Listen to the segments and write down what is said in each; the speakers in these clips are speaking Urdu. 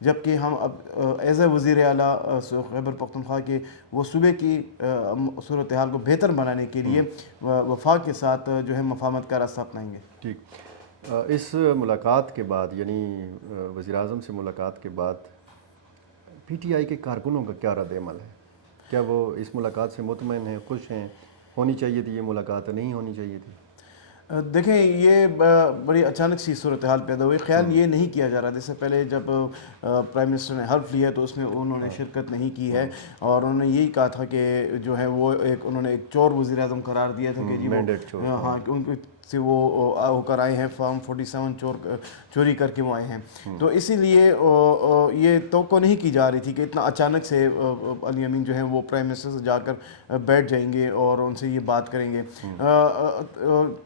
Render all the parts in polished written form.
جبکہ ہم اب ایز اے وزیر اعلیٰ خیبر پختونخوا کے وہ صوبے کی صورتحال کو بہتر بنانے کے لیے وفاق کے ساتھ جو ہے مفاہمت کا راستہ اپنائیں گے. ٹھیک. اس ملاقات کے بعد یعنی وزیر اعظم سے ملاقات کے بعد پی ٹی آئی کے کارکنوں کا کیا رد عمل ہے؟ کیا وہ اس ملاقات سے مطمئن ہیں، خوش ہیں؟ ہونی چاہیے تھی یہ ملاقات، نہیں ہونی چاہیے تھی؟ دیکھیں یہ بڑی اچانک سی صورتحال پیدا ہوئی. خیال یہ نہیں کیا جا رہا. جیسے پہلے جب پرائم منسٹر نے حلف لیا تو اس میں انہوں نے شرکت نہیں کی ہے اور انہوں نے یہی کہا تھا کہ جو ہے وہ انہوں نے ایک چور وزیر اعظم قرار دیا تھا کہ جی وہ ہاں کہ ان سے وہ ہو کر آئے ہیں، فارم 47 چوری کر کے وہ آئے ہیں. تو اسی لیے یہ توقع نہیں کی جا رہی تھی کہ اتنا اچانک سے علی امین جو ہیں وہ پرائم منسٹر سے جا کر بیٹھ جائیں گے اور ان سے یہ بات کریں گے.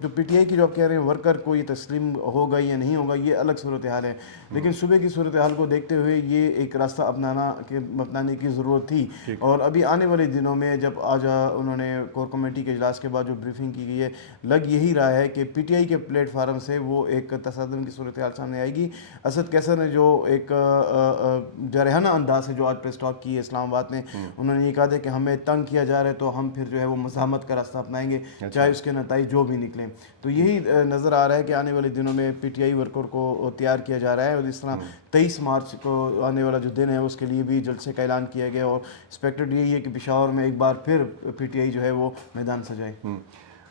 جو پی ٹی آئی کی جو آپ کہہ رہے ہیں ورکر کو یہ تسلیم ہوگا یا نہیں ہوگا یہ الگ صورتحال ہے، لیکن صوبے کی صورتحال کو دیکھتے ہوئے یہ ایک راستہ اپنانے کی ضرورت تھی. اور ابھی آنے والے دنوں میں جب آج انہوں نے کور کمیٹی کے اجلاس کے بعد جو بریفنگ کی گئی ہے، لگ یہی رہا ہے کہ پی ٹی آئی کے پلیٹ فارم سے وہ ایک تصادم کی صورتحال سامنے آئے گی. اسد کیسر نے جو ایک جارحانہ انداز سے جو آج پریس ٹاک کی ہے اسلام آباد میں، انہوں نے یہ کہا تھا کہ ہمیں تنگ کیا جا رہا ہے تو ہم پھر جو ہے وہ مزاحمت کا راستہ اپنائیں گے چاہے اس کے نتائج جو بھی نکلیں. تو یہی نظر آ رہا ہے کہ آنے والے دنوں میں پی ٹی آئی ورکر کو تیار کیا جا رہا ہے اور اس طرح 23 مارچ کو آنے والا جو دن ہے اس کے لیے بھی جلسے کا اعلان کیا گیا اور ایکسپیکٹڈ یہی ہے کہ پشاور میں ایک بار پھر پی ٹی آئی جو ہے وہ میدان سجائے.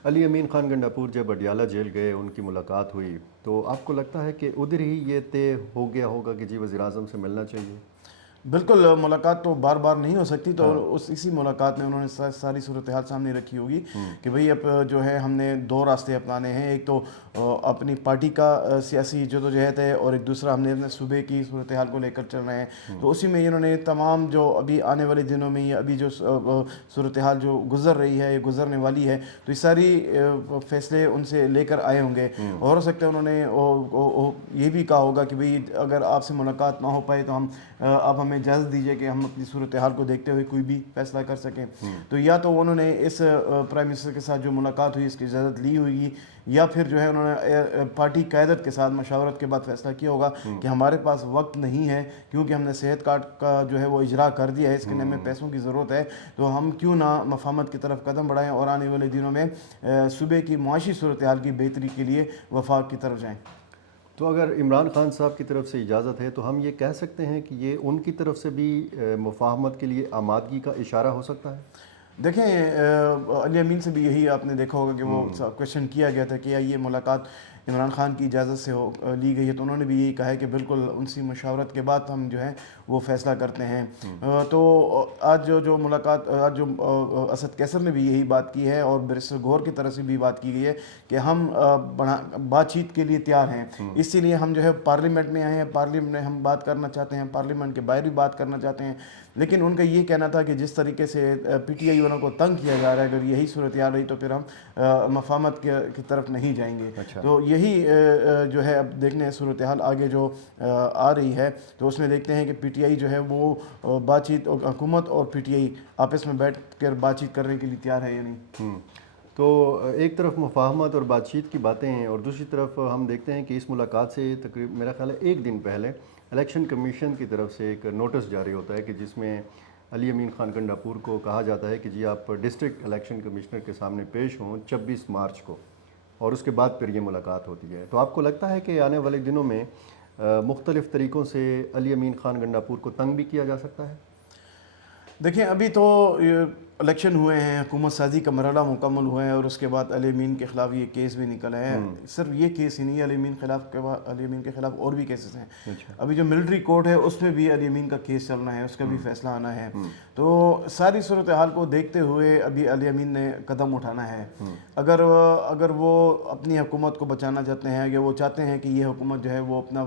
علی امین خان گنڈاپور جب اڈیالہ جیل گئے، ان کی ملاقات ہوئی، تو آپ کو لگتا ہے کہ ادھر ہی یہ طے ہو گیا ہوگا کہ جی وزیر اعظم سے ملنا چاہیے؟ بالکل ملاقات تو بار بار نہیں ہو سکتی، تو اسی ملاقات میں انہوں نے ساری صورتحال سامنے رکھی ہوگی کہ بھئی اب جو ہے ہم نے دو راستے اپنانے ہیں. ایک تو اپنی پارٹی کا سیاسی جدوجہد ہے اور ایک دوسرا ہم نے اپنے صوبے کی صورتحال کو لے کر چل رہے ہیں. تو اسی میں انہوں نے تمام جو ابھی آنے والے دنوں میں یہ ابھی جو صورتحال جو گزر رہی ہے، یہ گزرنے والی ہے، تو یہ ساری فیصلے ان سے لے کر آئے ہوں گے. اور ہو سکتا ہے انہوں نے یہ بھی کہا ہوگا کہ بھئی اگر آپ سے ملاقات نہ ہو پائے تو آپ ہمیں اجازت دیجیے کہ ہم اپنی صورتحال کو دیکھتے ہوئے کوئی بھی فیصلہ کر سکیں. تو یا تو انہوں نے اس پرائم منسٹر کے ساتھ جو ملاقات ہوئی اس کی اجازت لی ہوئی، یا پھر جو ہے انہوں نے پارٹی قیادت کے ساتھ مشاورت کے بعد فیصلہ کیا ہوگا کہ ہمارے پاس وقت نہیں ہے کیونکہ ہم نے صحت کارڈ کا جو ہے وہ اجرا کر دیا ہے، اس کے لیے ہمیں پیسوں کی ضرورت ہے، تو ہم کیوں نہ مفاہمت کی طرف قدم بڑھائیں اور آنے والے دنوں میں صوبے کی معاشی صورتحال کی بہتری کے لیے وفاق کی طرف جائیں. تو اگر عمران خان صاحب کی طرف سے اجازت ہے تو ہم یہ کہہ سکتے ہیں کہ یہ ان کی طرف سے بھی مفاہمت کے لیے آمادگی کا اشارہ ہو سکتا ہے؟ دیکھیں علی امین سے بھی یہی آپ نے دیکھا ہوگا کہ وہ کویشچن کیا گیا تھا کہ یہ ملاقات عمران خان کی اجازت سے لی گئی ہے، تو انہوں نے بھی یہی کہا ہے کہ بالکل ان سے مشاورت کے بعد ہم جو ہے وہ فیصلہ کرتے ہیں. تو آج جو ملاقات آج جو اسد کیسر نے بھی یہی بات کی ہے اور بیرسٹر گور کی طرف سے بھی بات کی گئی ہے کہ ہم بات چیت کے لیے تیار ہیں، اسی لیے ہم جو ہے پارلیمنٹ میں آئے ہیں، پارلیمنٹ میں ہم بات کرنا چاہتے ہیں، پارلیمنٹ کے باہر بھی بات کرنا چاہتے ہیں. لیکن ان کا یہ کہنا تھا کہ جس طریقے سے پی ٹی آئی والوں کو تنگ کیا جا رہا ہے، اگر یہی صورتحال رہی تو پھر ہم مفاہمت کی طرف نہیں جائیں گے. تو یہی جو ہے اب دیکھنے صورتحال آگے جو آ رہی ہے تو اس میں دیکھتے ہیں کہ پی ٹی آئی جو ہے وہ بات چیت، حکومت اور پی ٹی آئی آپس میں بیٹھ کر بات چیت کرنے کے لیے تیار ہے یا نہیں. تو ایک طرف مفاہمت اور بات چیت کی باتیں ہیں اور دوسری طرف ہم دیکھتے ہیں کہ اس ملاقات سے تقریباً میرا خیال ہے ایک دن پہلے الیکشن کمیشن کی طرف سے ایک نوٹس جاری ہوتا ہے کہ جس میں علی امین خان گنڈاپور کو کہا جاتا ہے کہ جی آپ ڈسٹرکٹ الیکشن کمشنر کے سامنے پیش ہوں 26 مارچ کو، اور اس کے بعد پھر یہ ملاقات ہوتی ہے. تو آپ کو لگتا ہے کہ آنے والے دنوں میں مختلف طریقوں سے علی امین خان گنڈاپور کو تنگ بھی کیا جا سکتا ہے؟ دیکھیں ابھی تو الیکشن ہوئے ہیں، حکومت سازی کا مرحلہ مکمل ہوا ہے اور اس کے بعد علی امین کے خلاف یہ کیس بھی نکلا ہے. صرف یہ کیس ہی نہیں ہے، علی امین کے خلاف اور بھی کیسز ہیں. ابھی جو ملٹری کورٹ ہے اس میں بھی علی امین کا کیس چلنا ہے، اس کا بھی فیصلہ آنا ہے. تو ساری صورتحال کو دیکھتے ہوئے ابھی علی امین نے قدم اٹھانا ہے. اگر وہ اپنی حکومت کو بچانا چاہتے ہیں یا وہ چاہتے ہیں کہ یہ حکومت جو ہے وہ اپنا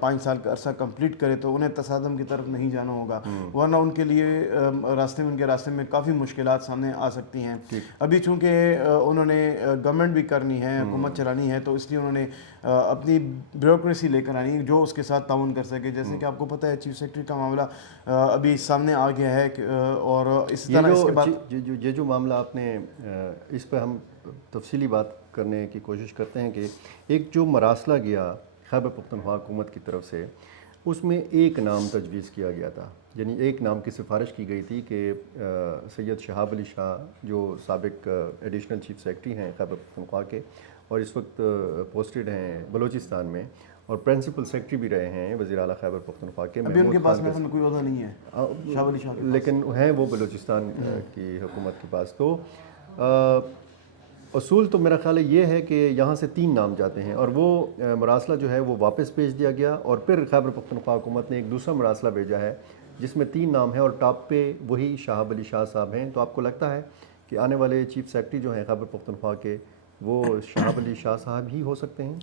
5 سال کا عرصہ کمپلیٹ کرے تو انہیں تصادم کی طرف نہیں جانا ہوگا، ورنہ ان کے لیے ان کے راستے میں کافی مشکلات سامنے آ سکتی ہیں. ابھی چونکہ انہوں نے گورنمنٹ بھی کرنی ہے، حکومت چلانی ہے، تو اس لیے انہوں نے اپنی بیوروکریسی لے کر آنی جو اس کے ساتھ تعاون کر سکے. جیسے کہ آپ کو پتہ ہے چیف سیکرٹری کا معاملہ ابھی سامنے آ گیا ہے اور اسی طرح اس کے بعد یہ جو معاملہ آپ نے اس پہ ہم تفصیلی بات کرنے کی کوشش کرتے ہیں کہ ایک جو مراسلہ گیا خیبر پختونخوا حکومت کی طرف سے اس میں ایک نام تجویز کیا گیا تھا، یعنی ایک نام کی سفارش کی گئی تھی کہ سید شہاب علی شاہ جو سابق ایڈیشنل چیف سیکرٹری ہیں خیبر پختونخوا کے اور اس وقت پوسٹڈ ہیں بلوچستان میں اور پرنسپل سیکرٹری بھی رہے ہیں وزیر اعلیٰ خیبر پختونخوا کے، ابھی ان کے محمود پاس خان میرے میں کوئی عہدہ نہیں ہے شاہ ولی شاہ کے پاس، لیکن ہیں وہ بلوچستان کی حکومت کے پاس. تو اصول تو میرا خیال ہے یہ ہے کہ یہاں سے 3 نام جاتے ہیں اور وہ مراسلہ جو ہے وہ واپس بھیج دیا گیا اور پھر خیبر پختونخوا حکومت نے ایک دوسرا مراسلہ بھیجا ہے جس میں 3 نام ہیں اور ٹاپ پہ وہی شہاب علی شاہ صاحب ہیں. تو آپ کو لگتا ہے کہ آنے والے چیف سیکرٹری جو ہیں خیبر پختونخوا کے وہ شہاب علی شاہ صاحب ہی ہو سکتے ہیں؟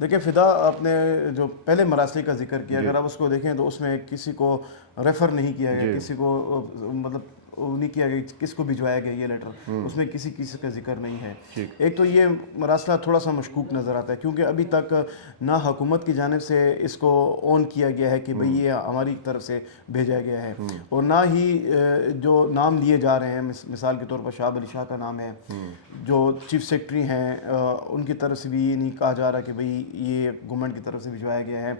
دیکھیں فدا، آپ نے جو پہلے مراسلے کا ذکر کیا، اگر آپ اس کو دیکھیں تو اس میں کسی کو ریفر نہیں کیا گیا، کسی کو مطلب نہیں کیا گیا کس کو بھجوایا گیا یہ لیٹر، اس میں کسی کا ذکر نہیں ہے. ایک تو یہ مراسلہ تھوڑا سا مشکوک نظر آتا ہے کیونکہ ابھی تک نہ حکومت کی جانب سے اس کو آن کیا گیا ہے کہ بھئی یہ ہماری طرف سے بھیجا گیا ہے، اور نہ ہی جو نام لیے جا رہے ہیں مثال کے طور پر شہاب علی شاہ کا نام ہے، جو چیف سیکرٹری ہیں ان کی طرف سے بھی یہ نہیں کہا جا رہا کہ بھئی یہ گورنمنٹ کی طرف سے بھجوایا گیا ہے.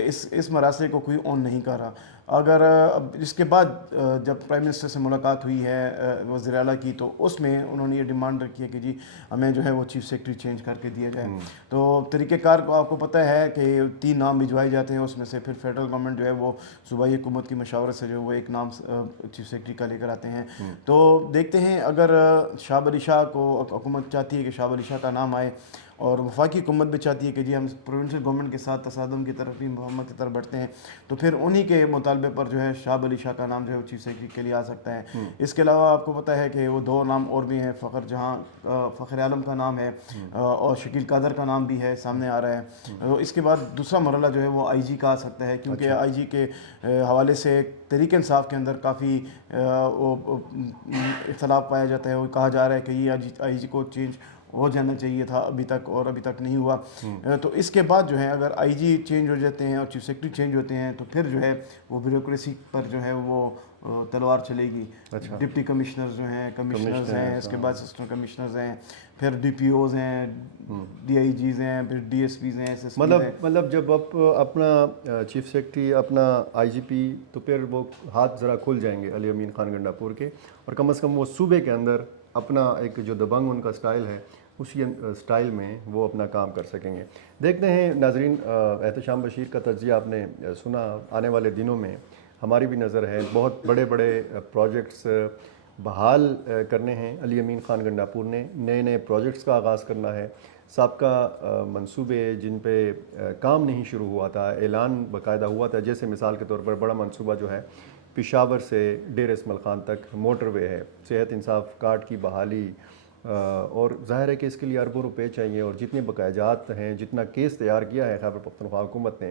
اس مراسلے کو کوئی آن نہیں کر رہا. اگر اس کے بعد جب پرائم منسٹر سے ملاقات ہوئی ہے وزیر اعلیٰ کی تو اس میں انہوں نے یہ ڈیمانڈ رکھی ہے کہ جی ہمیں جو ہے وہ چیف سیکرٹری چینج کر کے دیا جائے. تو طریقہ کار کو آپ کو پتہ ہے کہ 3 نام بھجوائے جاتے ہیں، اس میں سے پھر فیڈرل گورنمنٹ جو ہے وہ صوبائی حکومت کی مشاورت سے جو ہے وہ ایک نام چیف سیکرٹری کا لے کر آتے ہیں. تو دیکھتے ہیں اگر شہاب علی شاہ کو حکومت چاہتی ہے کہ شہاب علی شاہ کا نام آئے اور وفاقی حکومت بھی چاہتی ہے کہ جی ہم پروونشل گورنمنٹ کے ساتھ تصادم کی طرف بھی محمد کی طرف بڑھتے ہیں، تو پھر انہی کے مطالبے پر جو ہے شہاب علی شاہ کا نام جو ہے وہ چیف سیکرٹری کے لیے آ سکتا ہے. اس کے علاوہ آپ کو پتہ ہے کہ وہ 2 نام اور بھی ہیں، فخر عالم کا نام ہے اور شکیل قادر کا نام بھی ہے سامنے آ رہا ہے. تو اس کے بعد دوسرا مرحلہ جو ہے وہ آئی جی کا آ سکتا ہے کیونکہ آئی جی کے حوالے سے تحریک انصاف کے اندر کافی اختلاف پایا جاتا ہے. وہ کہا جا رہا ہے کہ یہ آئی جی کو چینج ہو جانا چاہیے تھا ابھی تک نہیں ہوا. تو اس کے بعد جو ہے اگر آئی جی چینج ہو جاتے ہیں اور چیف سیکرٹری چینج ہوتے ہیں تو پھر جو ہے وہ بیوروکریسی پر جو ہے وہ تلوار چلے گی. ڈپٹی کمشنرز جو ہیں، کمشنرز ہیں، اس کے بعد اسسٹنٹ کمشنرز ہیں، پھر ڈی پی اوز ہیں، ڈی آئی جیز ہیں، پھر ڈی ایس پیز ہیں، ایس ایس پیز ہیں. مطلب جب آپ اپنا چیف سیکرٹری اپنا آئی جی پی تو پھر وہ ہاتھ ذرا کھل جائیں گے علی امین خان گنڈا پور کے، اور کم از کم وہ صوبے کے اندر اپنا ایک جو دبنگ ان کا سٹائل ہے اسی سٹائل میں وہ اپنا کام کر سکیں گے. دیکھتے ہیں ناظرین، احتشام بشیر کا تجزیہ آپ نے سنا. آنے والے دنوں میں ہماری بھی نظر ہے بہت بڑے بڑے پروجیکٹس بحال کرنے ہیں. علی امین خان گنڈا پور نے نئے پروجیکٹس کا آغاز کرنا ہے. سابقہ منصوبے جن پہ کام نہیں شروع ہوا تھا، اعلان باقاعدہ ہوا تھا، جیسے مثال کے طور پر بڑا منصوبہ جو ہے پشاور سے ڈیر اسمل خان تک موٹر وے ہے، صحت انصاف کارڈ کی بحالی، اور ظاہر ہے کہ اس کے لیے اربوں روپے چاہیے اور جتنے بقایا جات ہیں، جتنا کیس تیار کیا ہے خیبر پختونخوا حکومت نے،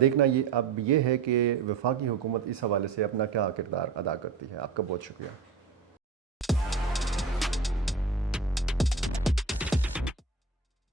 دیکھنا یہ اب یہ ہے کہ وفاقی حکومت اس حوالے سے اپنا کیا کردار ادا کرتی ہے. آپ کا بہت شکریہ.